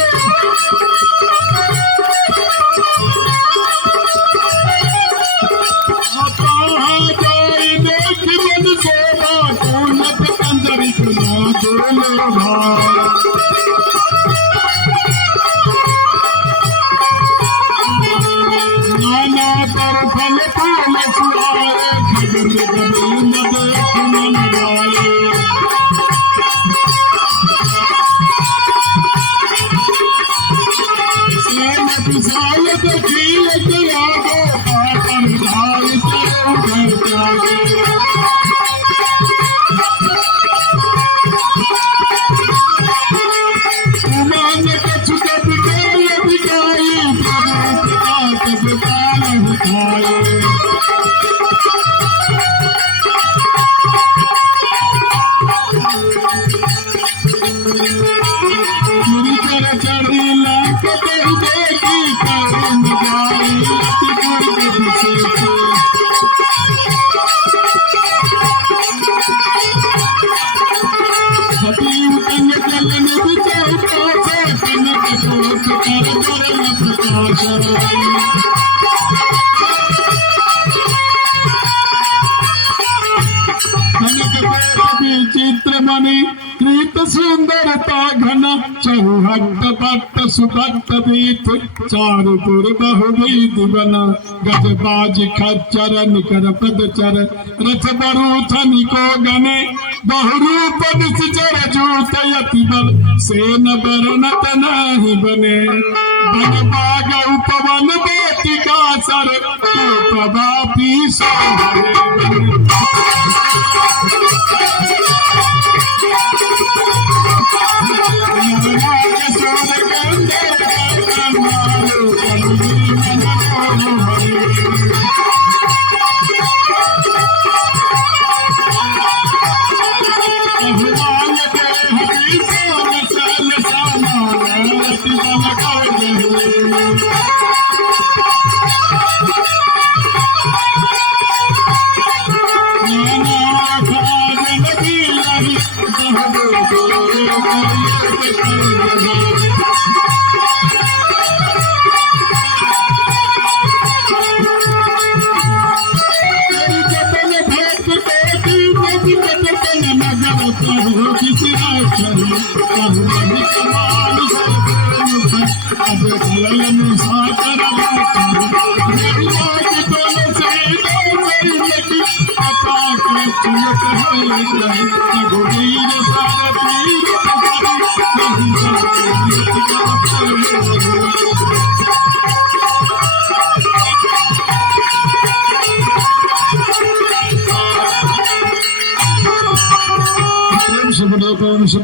पाहा कहीं देखी कहीं जाई हबीब तंग जलन बिचाई पासे कनक कोट कर करम प्रकाश चित्र बनी कृत सुंदरता घन चौहट पट्ट सुभट बीत चारुपुर बहुविध बन गजबाज खच्चर निकर पद चर रथ बरूथ निको गने बहुरूप निश्चर जूत यति बल सेन बरनत नहीं बने बन बाग उपवन बेटिका सर उपवापी सोहरे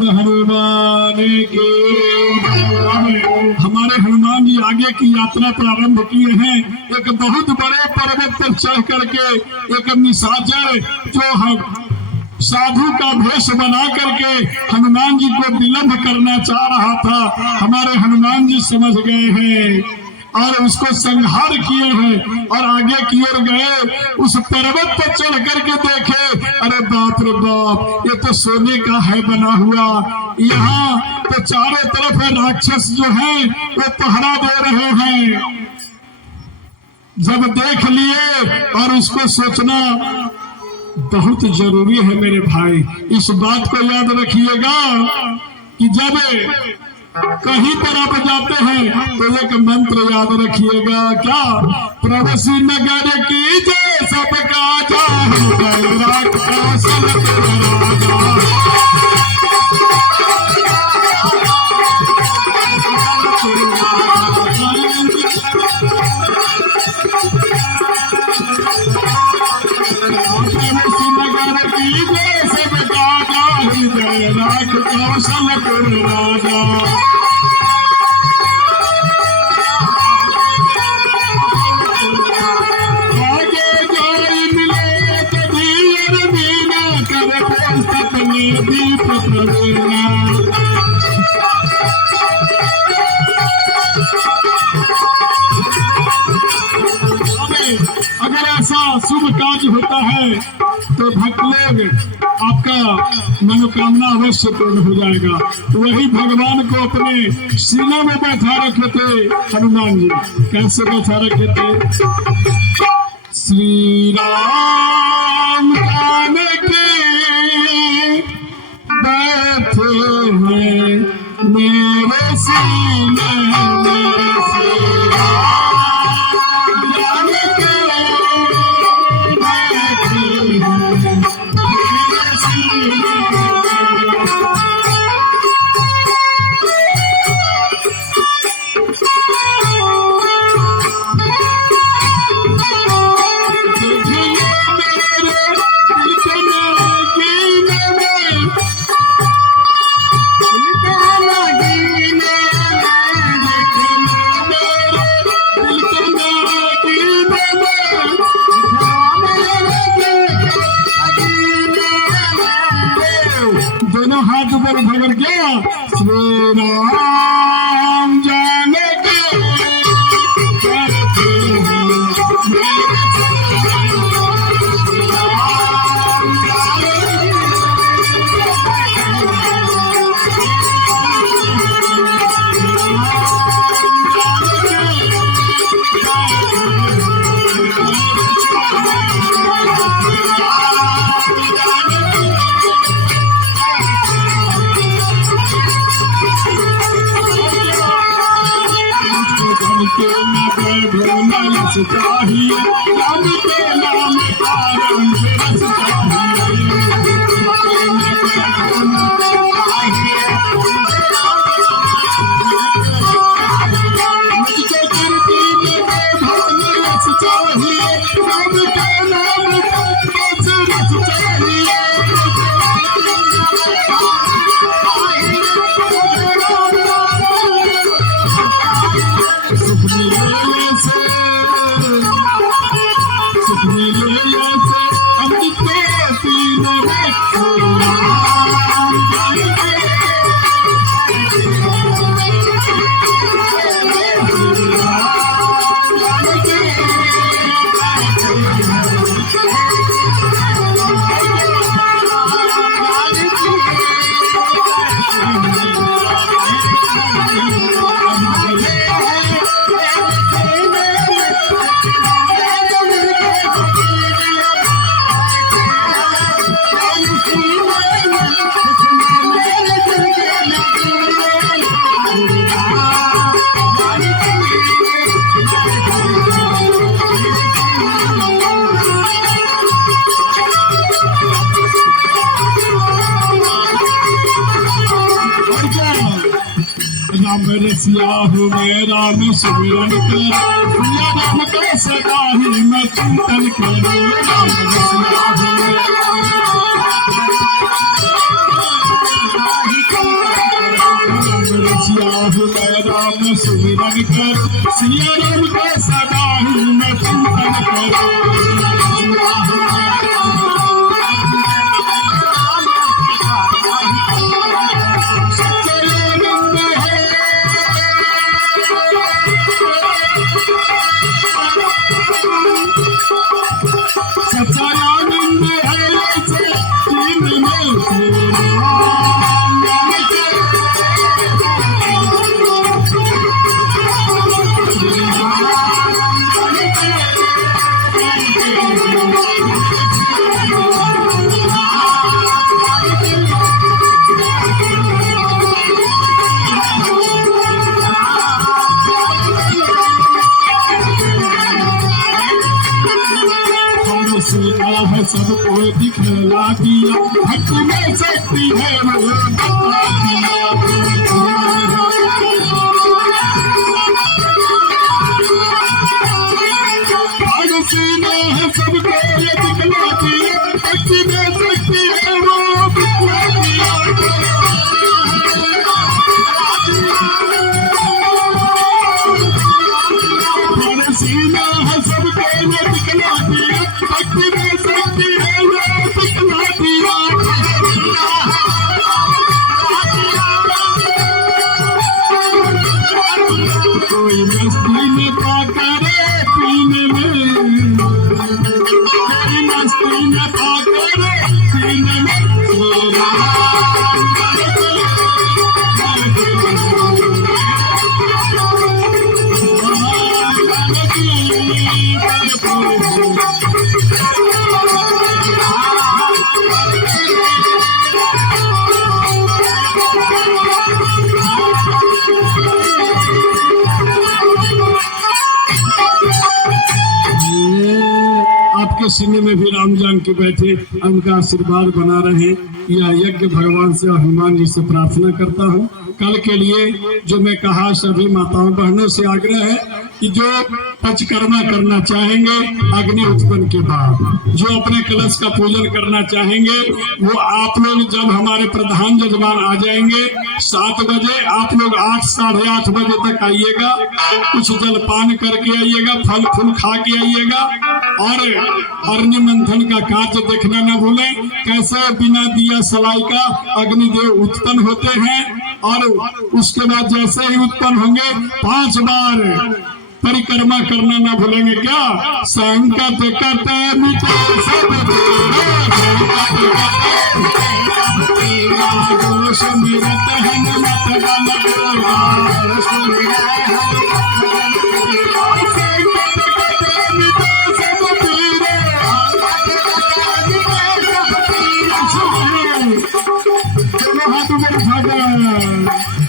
हनुमान के हमारे हनुमान जी आगे की यात्रा प्रारंभ किए हैं। एक बहुत बड़े पर्वत पर चढ़ करके एक निशाचर जो साधु का भेष बना करके हनुमान जी को विलंब करना चाह रहा था, हमारे हनुमान जी समझ गए हैं और उसको संहार किए हैं और आगे की ओर गए। उस पर्वत पर चढ़ करके देखे, अरे बाप रे बाप, ये तो सोने का है बना हुआ। यहाँ तो चारों तरफ राक्षस जो है वो पहरा दे रहे हैं। जब देख लिए और उसको सोचना बहुत जरूरी है मेरे भाई, इस बात को याद रखिएगा कि जब कहीं पर आप जाते हैं तो एक मंत्र याद रखिएगा, क्या? प्रवसी नगर की जय सबका राजा अगर ऐसा शुभ कार्य होता है तो भक्त लोग आपका मनोकामना अवश्य पूर्ण हो जाएगा। वही भगवान को अपने सीना में बैठा रखे थे हनुमान जी। कैसे बैठा रखे थे? श्री राम जानकी बैठे हैं मेरे सीने में, हाथ ऊपर भगड़ गया। श्री राम जानकी रस चाहिए, राम के नाम का रंग रस चाहिए। मुझको गिरती में भवन रस चाहिए, राम के नाम का रस चाहिए। सुख मिले से अमृत पीने में राम रसिया हूँ मैं राम सुमिरन कर, सिया राम के सदा ही मैं चिंतन करूँ। राम रसिया हूँ मैं राम सुमिरन कर, सिया राम के सदा ही मैं चिंतन करूँ। सच्चानंद है ऐसे दिन में सीखा है सबको दिखला दिया, भक्ति में शक्ति है वो बता दिया। सीखा है सबको ये दिखला दिया, भक्ति में शक्ति है वो बता दिया। सीना है सबको ये दिखला दिया, भक्ति में शक्ति है वो दिखला दिया। कोई मस्ती में पा करे पीने में, कोई मस्ती में पा करे पीने में। आपके सीने में भी राम जानकी बैठे, उनका आशीर्वाद बना रहे, यह यज्ञ भगवान से और हनुमान जी से प्रार्थना करता हूँ। कल के लिए जो मैं कहा, सभी माताओं बहनों से आग्रह है कि जो पंचकर्मा करना चाहेंगे अग्नि उत्पन्न के बाद, जो अपने कलश का पूजन करना चाहेंगे, वो आप लोग जब हमारे प्रधान जजमान आ जाएंगे 7 बजे, आप लोग 8 साढ़े 8 बजे तक आइएगा। कुछ जलपान करके आइएगा, फल फूल खा के आइएगा, और अग्नि मंथन का कार्य देखना न भूलें। कैसे बिना दिया सलाई का अग्निदेव उत्पन्न होते हैं, और उसके बाद जैसे ही उत्पन्न होंगे 5 बार परिक्रमा करना ना भूलेंगे। क्या संकट कटे मिटे सब दोष मिरत हनुमत बल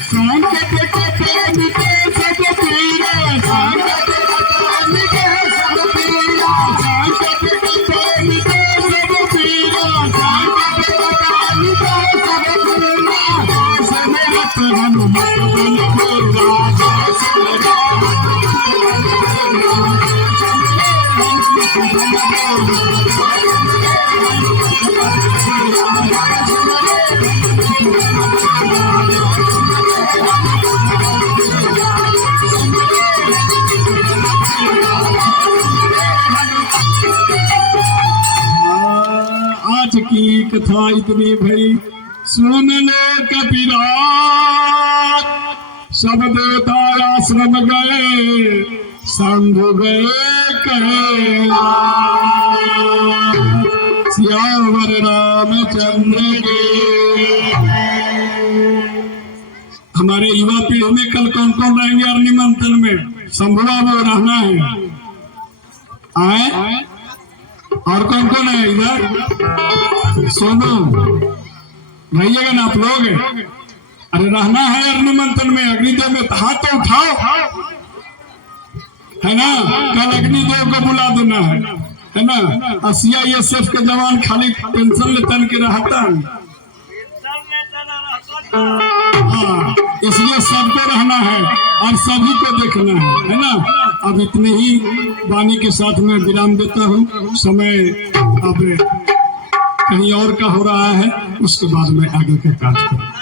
संकट कटे मिटे सब पीरे, संकट कटे मिटे हनुमत बल को राजा आज की कथा इतनी भई सुन ले कपिराज सब देवता आश्रम गए संग गए कैलाश सियावर रामचंद्र के। हमारे युवा पीढ़ी में कल कौन कौन रहेंगे और निमंत्रण में संभवा वो रहना है आए और कौन कौन है इधर सोनू रहिएगा ना आप लोग अरे रहना है यार निमंत्रण में अग्निदेव में हाथ तो उठाओ है ना कल अग्निदेव को बुला देना है ना CISF के जवान खाली पेंशन लेतन के रहता है हाँ इसलिए सबको रहना है और सभी को देखना है ना। अब इतने ही वाणी के साथ मैं विराम देता हूँ समय अब कहीं और का हो रहा है उसके बाद मैं आगे का कार्य करूँ।